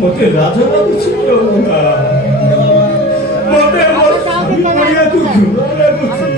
मते राजा लाଗୁଛି ପ୍ରଭୁନା ମତେ ପଡ଼ିଆକୁ ଘୃଣା ଲାଗୁଛି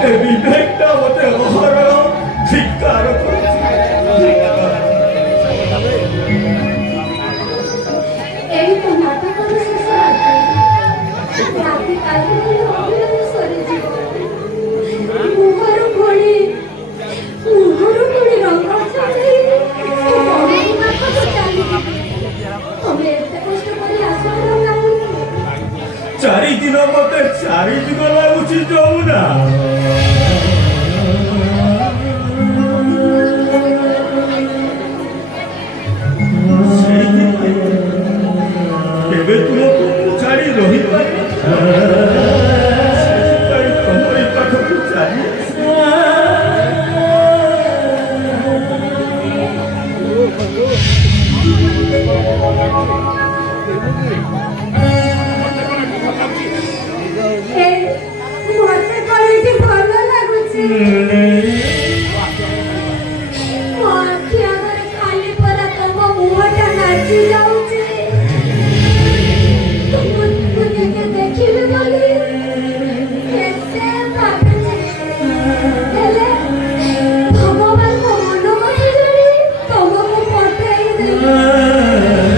ଏ ବିବେକଟା ମତେ ଅହରହ ଧିକ୍କାର କରୁଛି ଏଇ ତ ନାଟକର ଶେଷ ରାତି କାଲି ଅଭିନୟ ସରିଯିବ ମୁହଁରୁ ଖୋଳି ରଙ୍ଗ ଚାଲି ଚାରି ଦିନ ମତେ ଚାରି ଦିନ ଲାଗୁଛି ଯମୁନା କେବେ ତୁମକୁ ଛାଡ଼ି ରହିପାରିବି ତମରି ପାଖକୁ ଚାଲି ମତେ କଲେଜ ଭଲ ଲାଗୁଛି ମୋ ଆଖି ଆଗରେ ଖାଲି ପରା ତମ ମୁହଁଟା ନାଚି ଯାଉଛି ତୁମକୁ ଟିକେ ଦେଖିବି ବୋଲି କେତେ ଭାବୁଛି ହେଲେ ଭଗବାନ ମୋ ମନ ବୁଝିଲେଣି ତମକୁ ପଠେଇ ଦେଲି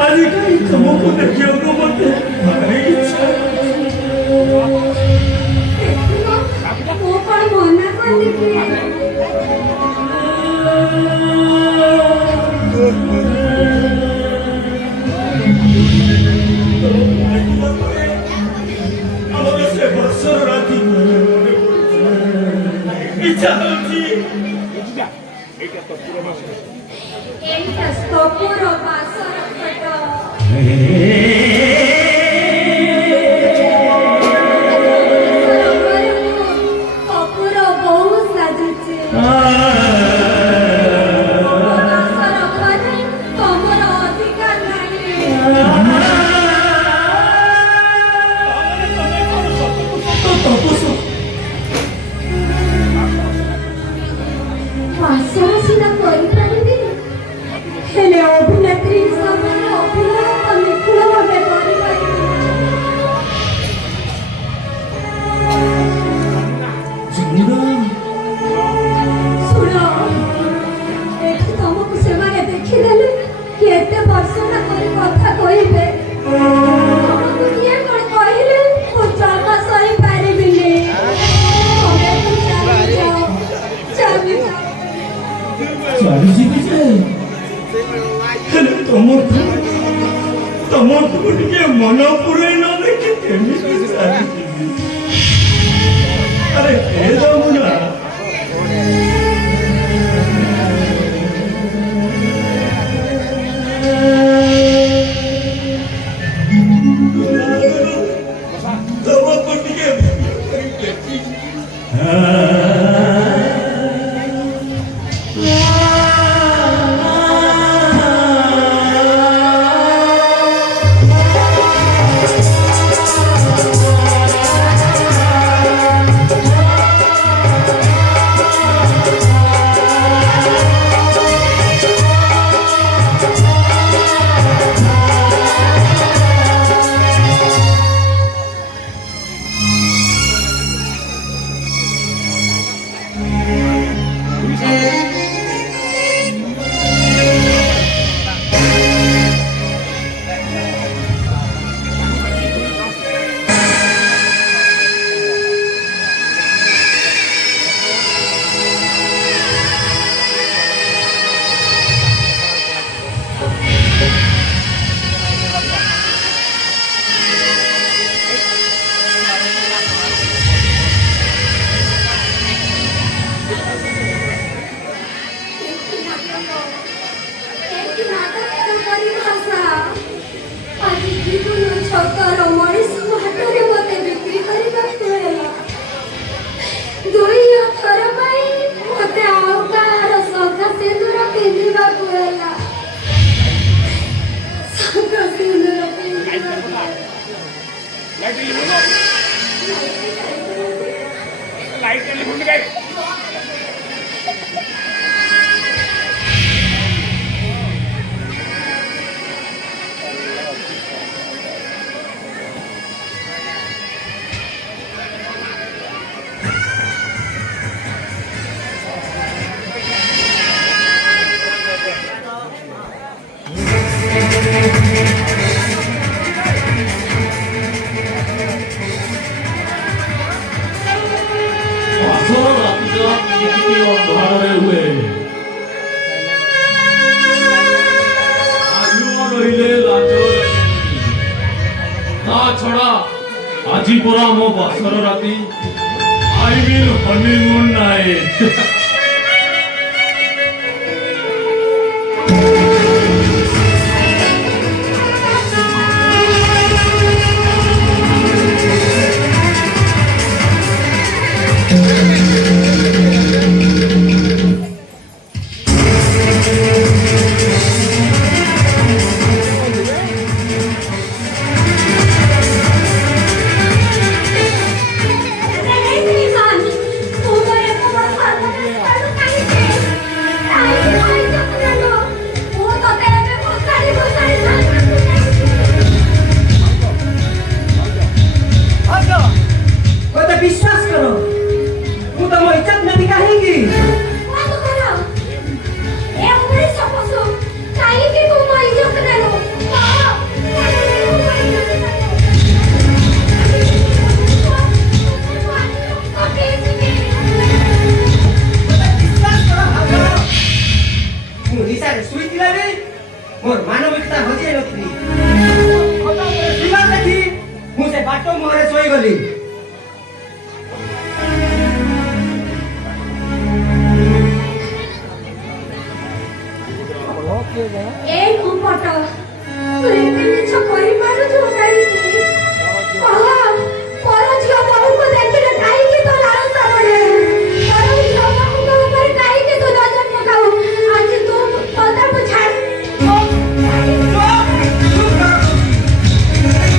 ଆଜିକାଲି ତମକୁ ଦେଖିବାକୁ ମତେ ଭାରି ଇଚ୍ଛା ମୁଁ କଣ ମନା କଲି କି ଆମର ସେ ବର୍ଷର ରାତି ଇଚ୍ଛା ହେଉଛି ଏଇଟା ସ୍ତପର ବାସର ଖଟ କପୁର ବହୁ ସାଜୁଛି ବାସର ଘରେ ତମର ଅଧିକାର ନାହିଁ ବାସର ସିନା କରିପାରିବି ହେଲେ ଅଭିନେତ୍ରୀ ହିସାବରେ ଅଭିନୟ ତ ନିଖୁଣ ଭାବେ କରିପାରିବି ଶୁଣ ଏଠି ତମକୁ ସେମାନେ ଦେଖିଦେଲେ କେତେ ବର୍ଷନା କରି କଥା କହିବେ ତମକୁ କିଏ କଣ କହିଲେ ମୁଁ ଜମା ସହିପାରିବିନି ତମେ ତ ଚାଲିଯାଅ ଚାଲିଯିବି ଯେ ହେଲେ ତମକୁ ଟିକେ ମନ ପୁରେଇ ନ ଦେଖି କେମିତି ଚାଲିଯିବି ଆରେ ଏ ଯମୁନା ତମକୁ ଟିକେ ବାସର ରାତିଯାକ ନିତିଦିନ ଅନ୍ଧାରରେ ହୁଏ। ଆଲୁଅ ରହିଲେ ଲାଜ ଲାଗେନି। ତା ଛଡ଼ା ଆଜି ପରା ମୋ ବାସର ରାତି। I will honeymoon night. विश्वास करो ମୁଁ ତମ ଇଜ୍ଜତ ନେବି କାହିଁକି? ମୁଁ ନିଶାରେ ଶୋଇଥିଲା ରେ ମୋର ମାନବିକତା ହଜିଯାଇ ନଥିଲି। ଦେଖି ମୁଁ ସେ ବାଟ ମୁହଁରେ ଶୋଇଗଲି। এই কপট তুই এতে মিছ কই পারুଛୁ কাহিকি কহ পর ঝিଅ বহুକୁ ଦେଖିଲେ କାହିଁକି ତୋ ଲାଳସ ବଢେ ପର ଝିଅ ବହୁଙ୍କ ଉପରେ କାହିଁକି ତୁ ନଜର ପକାଉ ଆଜି ତୁ ପଦାକୁ ଛାଡି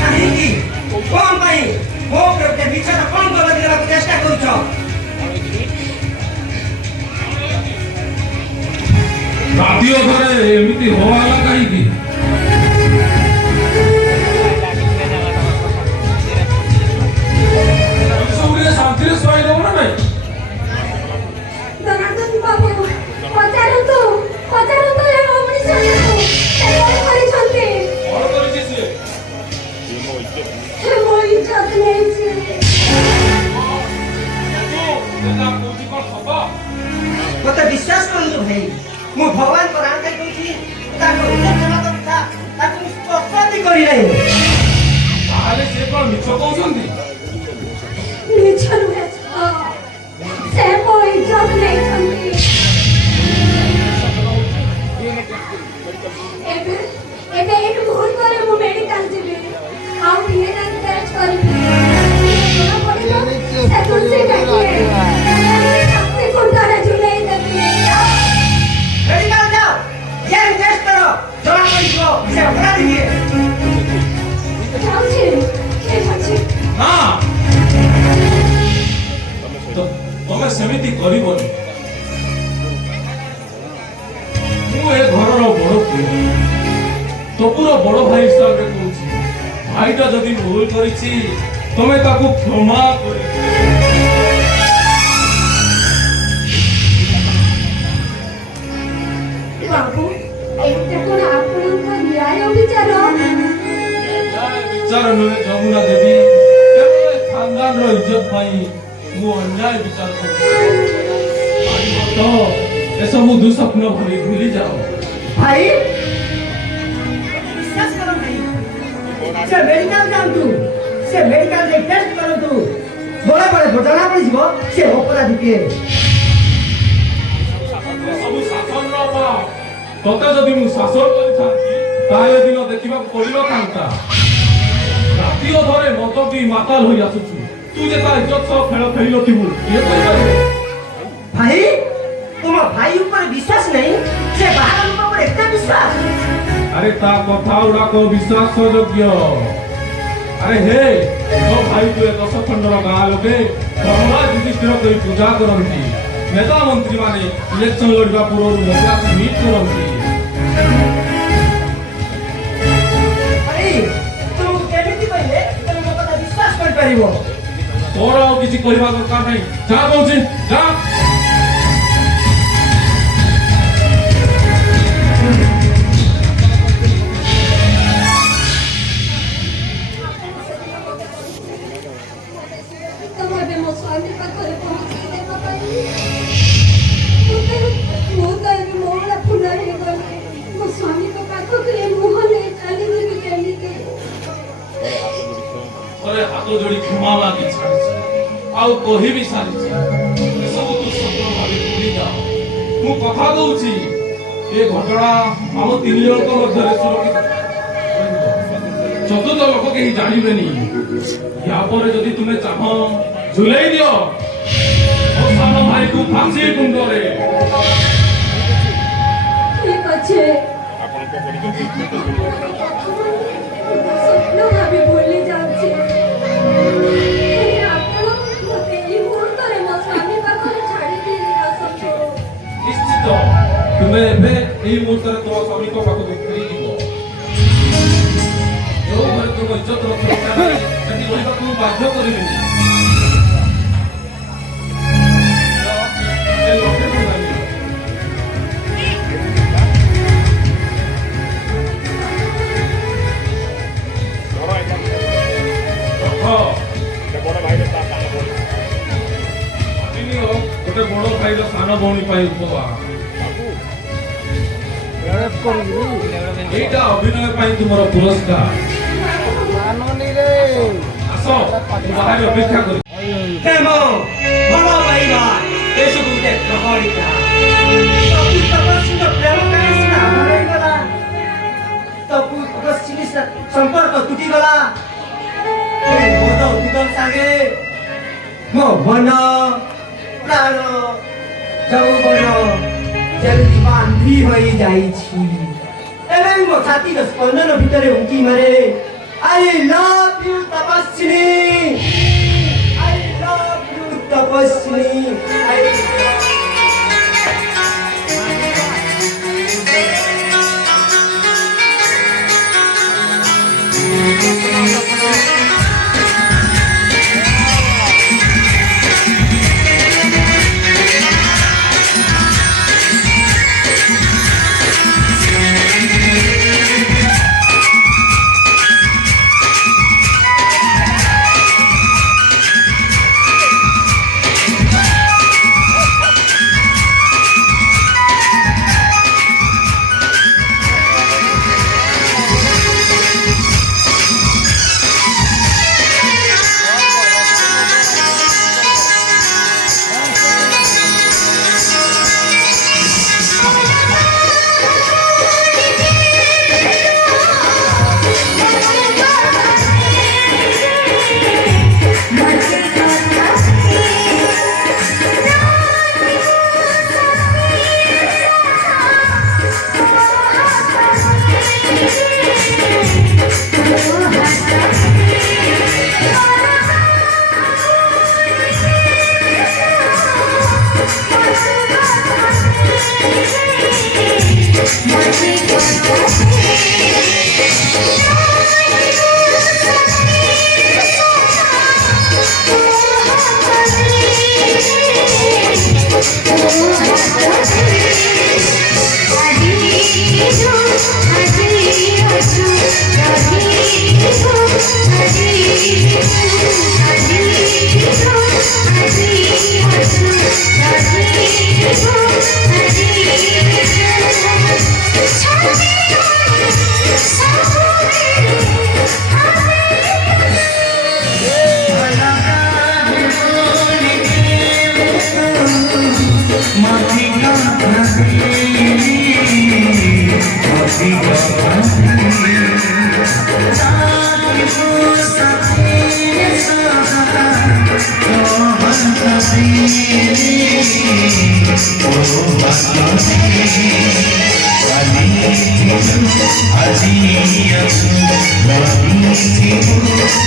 କାହିଁକି କଣ ପାଇଁ ମୋ ଉପରେ ମିଛର କଳଙ୍କ ଲଗେଇବାକୁ ଚେଷ୍ଟା କରୁଛ? ରାତି ଅଧରେ ଏମିତି ହବାଲା କାହିଁକି? ସବୁରେ ଶାନ୍ତିରେ ଶୋଇଦବ ନା ନାଇଁ? ଜନାର୍ଦ୍ଦନ ବାବୁ ପଚାରନ୍ତୁ ଏ ମଣିଷକୁ ସେ କଣ କରିଛନ୍ତି କଣ କରିଛି ସିଏ? ସେ ମୋ ଇଜ୍ଜତ ନେଇଛି ମତେ ବିଶ୍ୱାସ କରନ୍ତୁ ଭାଇ ମୁଁ ଭଗବାନଙ୍କ ରାସ୍ତାରେ କହୁଛି ତାକୁ ତାକୁ ସ୍ପର୍ଶ ବି କରିନାହିଁ। ତାହେଲେ ସିଏ କଣ ମିଛ କହୁଛନ୍ତି? ମିଛ ନୁହେଁ ସେ ମୋ ଇଜ୍ଜତ ନେଇଛନ୍ତି ଏବେ ଏଇଠୁ ମୁହୂର୍ତ୍ତରେ ମୁଁ ମେଡିକାଲ ଯିବି ଆଉ DNA ଟେଷ୍ଟ କରିବି ସେ ତୁଳସୀ ଡାକିବେ ଶକ୍ତି କୁଣ୍ଡରେ ଝୁଲେଇ ଦେବି ମେଡିକାଲ ଯାଅ DNA ଟେଷ୍ଟ କର ଜଣା ପଡ଼ିଯିବ ସେ ଅପରାଧୀ କିଏ। ଯାଉଛି ଠିକ ଅଛି ନା ତମେ ସେମିତି କରିବନି। ମୁଁ ଏ ଘରର ବଡ ପୁଅ ତପୁର ବଡ ଭାଇ ହିସାବରେ କହୁଛି ଭାଇଟା ଯଦି ଭୁଲ କରିଛି ତମେ ତାକୁ କ୍ଷମା କରି ବାବୁ ଏଇଟା କଣ ଆପଣଙ୍କ ନ୍ୟାୟ ବିଚାର ବିଚାର ନୁହେଁ ଯମୁନା ଦେବୀ କେବଳ ଖାନଦାନର ଇଜ୍ଜତ ପାଇଁ ମୁଁ ଅନ୍ୟାୟ ବିଚାର କରୁଛି। ତ ଏସବୁ ଦୁଃସ୍ୱପ୍ନ ଭଳି ଭୁଲି ଯାଅ। ଭାଇ ବିଶ୍ୱାସ କର ଭାଇ ସେ ମେଡିକାଲ ଯାଆନ୍ତୁ ସେ ମେଡିକାଲ ଯାଇ ଟେଷ୍ଟ କରନ୍ତୁ ବଳେ ବଳେ ଜଣା ପଡ଼ିଯିବ ସେ ଅପରାଧୀ କିଏ। ସବୁ ଶାସନର ଅଭାବ। ତତେ ଯଦି ମୁଁ ଶାସନ କରିଥାନ୍ତି ତାହେଲେ ଦିନ ଦେଖିବାକୁ ପଡ଼ିନଥାନ୍ତା। ରାତି ଅଧରେ ମଦ ପିଇ ମାତାଲ ହୋଇ ଆସୁଛୁ ତୁ ଯେ ତା ଇଜ୍ଜତ ସହ ଖେଳ ଖେଳି ନଥିବୁ କିଏ କହିପାରିବ? ଭାଇ ତୁମ ଭାଇ ଉପରେ ବିଶ୍ୱାସ ନାହିଁ ସେ ବାହାର ଲୋକ ଉପରେ ଏତେ ବିଶ୍ୱାସ। ଆରେ ତା କଥା ଗୁଡାକ ବିଶ୍ୱାସ ଯୋଗ୍ୟ। ଆରେ ହେ ତୋ ଭାଇ ତୁ ଏ 10 ଖଣ୍ଡର ଗାଁ ଲୋକେ ପ୍ରହ୍ଲାଦ ଯୁଧିଷ୍ଠିର କରି ପୂଜା କରନ୍ତି ନେତା ମନ୍ତ୍ରୀମାନେ ଇଲେକ୍ସନ ଲଢ଼ିବା ପୂର୍ବରୁ ମଦ୍ରାସ ମିଟ୍ କରନ୍ତି ଆରେ ତୁମକୁ କେମିତି କହିଲେ ତମେ ମୋ କଥା ବିଶ୍ୱାସ କରିପାରିବ ତୋର ଆଉ କିଛି କରିବା ଦରକାର ନାହିଁ ଯା କହୁଛି ଯା ତମେ ଏବେ ମୋ ସ୍ୱାମୀ ପାଖରେ ପହଞ୍ଚେଇ ଦେବା ପାଇଁ ମୁଁ ତ ଏବେ ମଉଳା ଫୁଲ ହେଇଗଲି ମୋ ସ୍ୱାମୀଙ୍କ ପାଖକୁ ଏ ମୁହଁ ନେଇ ଚାଲିଯିବି କେମିତି ଥରେ ହାତ ଯୋଡ଼ି କ୍ଷମା ମାଗି ଛାଡ଼ିଛି ଆଉ କହିବି ସାରିଛି ଏସବୁ ତୁ ସ୍ୱପ୍ନ ଭାବି ଭୁଲି ଯାଅ ମୁଁ କଥା ଦଉଛି ଏ ଘଟଣା ଆମ ତିନି ଜଣଙ୍କ ମଧ୍ୟରେ ସୁରକ୍ଷିତ ଚତୁର୍ଥ ଲୋକ କେହି ଜାଣିବେନି ୟା ପରେ ଯଦି ତୁମେ ଚାହ ଝୁଲେଇ ଦିଅ ମୋ ସାନ ଭାଇକୁ ଫାଶୀ କୁଣ୍ଡରେ ଠିକ ଅଛି ସ୍ୱପ୍ନ ଭାବି ଭୁଲି ଯାଉଛି ଆପଣ ମୋତେ ଏଇ ମୁହୂର୍ତ୍ତରେ ମୋ ସ୍ୱାମୀ ପାଖରେ ଛାଡ଼ି ଦେଇ ଆସନ୍ତୁ ନିଶ୍ଚିତ ତୁମେ ଏବେ ଏହି ମୁହୂର୍ତ୍ତରେ ତୁମ ସ୍ୱାମୀଙ୍କ ପାଖକୁ ଫେରିଯିବ ଯୋଉ ଘରେ ତୁମ ଇଜ୍ଜତ ରକ୍ଷା ସେଠି ରହିବାକୁ ମୁଁ ବାଧ୍ୟ କରିବିନି ଏ ଲକ୍ଷେ ଟଙ୍କା ନିଅ। ଗୋଟେ ବଡ ଭାଇର ସାନ ଭଉଣୀ ପାଇଁ ଉପହାର ଏଇଟା ଅଭିନୟ ପାଇଁ ତୁମର ପୁରସ୍କାର ଆସ ବାହାରେ ଅପେକ୍ଷା କରି ପ୍ରେମ ଭଲ ପାଇବା ଏସବୁ ଗୋଟେ ପ୍ରହରିକା ସବୁ ତପସ୍ୱୀର ପ୍ରେମ କାହିଁ ସିନା ଆଧାର ହେଇଗଲା ତପସ୍ୱୀ ସମ୍ପର୍କ ତୁଟିଗଲା ବଡ଼ ଉଦ୍ଗଲ ସାଙ୍ଗେ ମୋ ମନ ପ୍ରାଣ ଯୌବନ ଜଲ୍ଦି ବାନ୍ଧି ହୋଇଯାଇଛି ଏବେ ବି ମୋ ଛାତିର ସ୍ପନ୍ଦନ ଭିତରେ ଉଙ୍କି ମାରେ I love you Tapaswini I love you Tapaswini I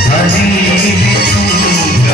Hadi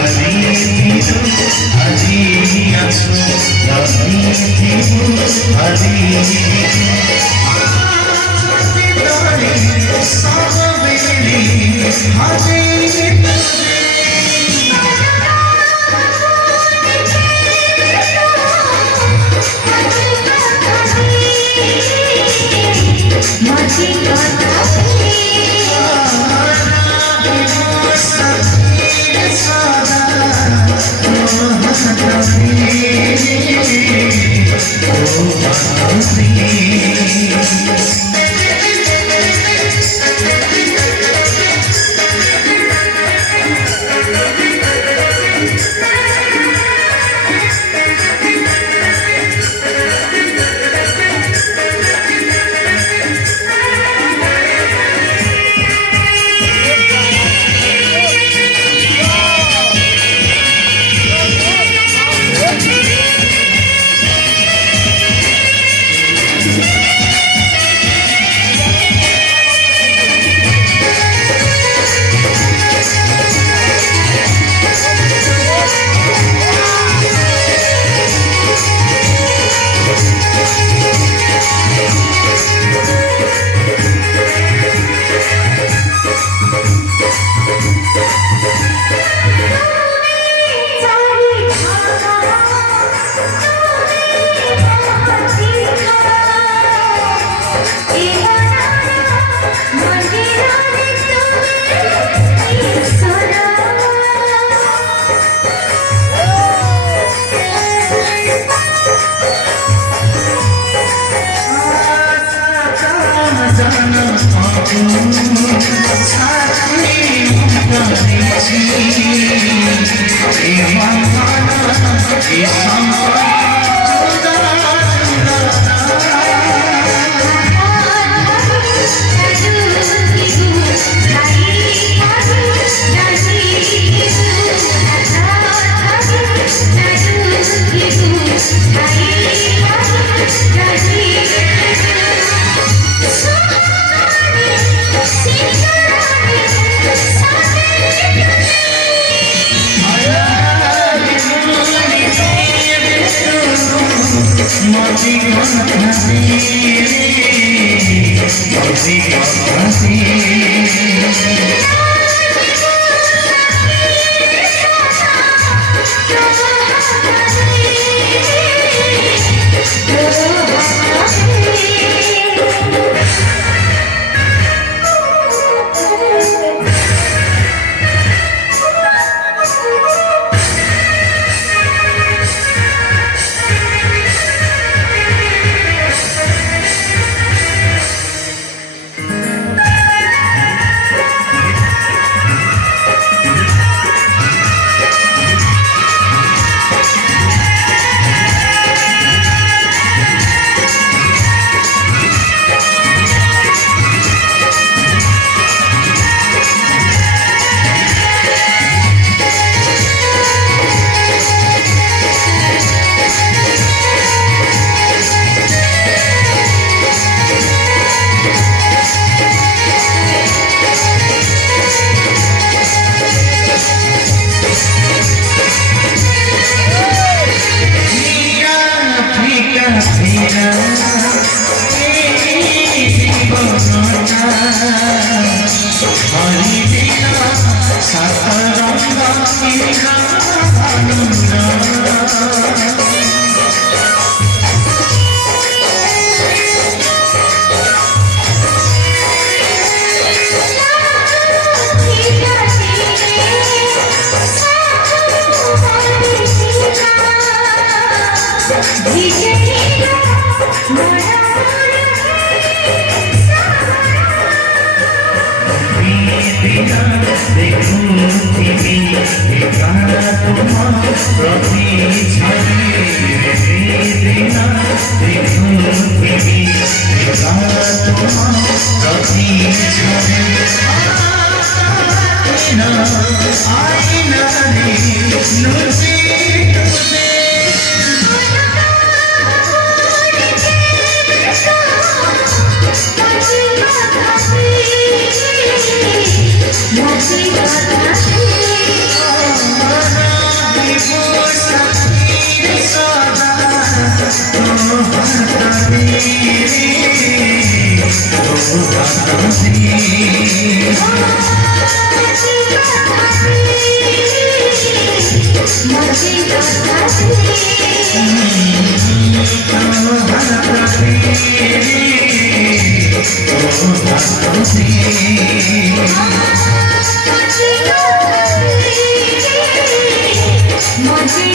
Mati.